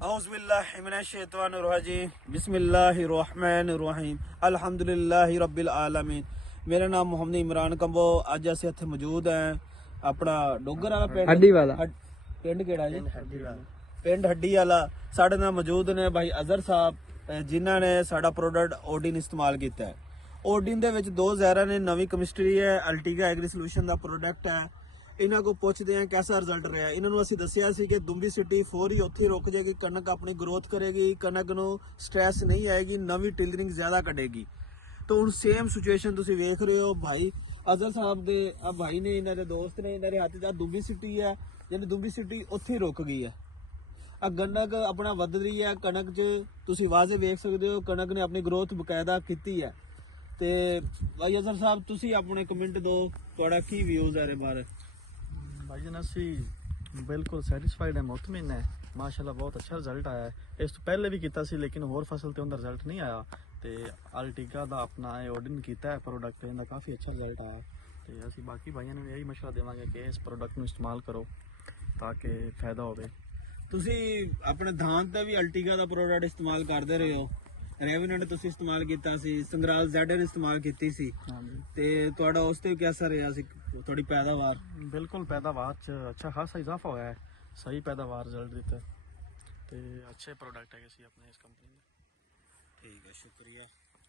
औज़ुबिल्लाहिमिनश्शैतानिर्रजीम बिस्मिल्लाहिर्रहमानिर्रहीम अल्हम्दुलिल्लाहि रब्बिल आलमीन। मेरा नाम मोहम्मद इमरान कंबो। अज असीं इत्थे मौजूद हैं अपना डोगर वाला पिंड हड्डी वाला पिंड केड़ा जी पिंड हड्डी वाला। साढ़े नाल मौजूद ने भाई अजहर साहब जिन्हां ने साडा प्रोडक्ट ओडिन इस्तेमाल किया है। ओडिन दे विच दो ज़हरा ने नवी केमिस्ट्री है, अल्टीगा एग्री सोल्यूशन का प्रोडक्ट है। इन्हों को पुछते हैं कैसा रिजल्ट रहा। इन्होंने असीं दस्सिया सी कि दुंबी सिटी फोर ही उत्थे रुक जाएगी, कणक अपनी ग्रोथ करेगी, कणक नूं स्ट्रैस नहीं आएगी, नवी टिलरिंग ज़्यादा कटेगी। तो हुण सेम सिचुएशन तुसीं वेख रहे हो भाई अजहर साहब दे भाई ने इन्हां दे दोस्त ने इन्हां दे हत्थ च दुंबी सिटी है, यानी दुंबी सिटी उत्थे रुक गई है। कणक अपना वध रही है, कणक च तुसीं वाजे वेख सकते हो कणक ने अपनी ग्रोथ बकायदा की है। ते भाई अजहर साहब तुसीं अपने कमेंट दो, तुहाडा की व्यूज़ है इहदे बारे? भाई जन असी बिल्कुल सैटिस्फाइड है, मुतमिन है। माशाल्लाह बहुत अच्छा रिजल्ट आया है। इस तो पहले भी किया सी लेकिन होर फसल ते उनका रिजल्ट नहीं आया। तो अल्टीगा का अपना ऑर्डर किया है प्रोडक्ट, इनका काफ़ी अच्छा रिजल्ट आया। तो असी बाकी भाइयों ने यही मशवरा देवांगे कि इस प्रोडक्ट को इस्तेमाल करो ताकि फायदा हो। तुसीं अपने धान ते भी अल्टीगा का प्रोडक्ट इस्तेमाल करते रहे हो, रेविनेंट तुसीं इस्तेमाल किया सी, संगराल ज़ेडन इस्तेमाल की सी, ते तुहाडा उस ते कैसा रहा सी थोड़ी पैदावार? बिल्कुल पैदावार च अच्छा खासा इजाफा होया है, सही पैदावार रिजल्ट दिता है। तो अच्छे प्रोडक्ट है अपने इस कंपनी में। ठीक है, शुक्रिया।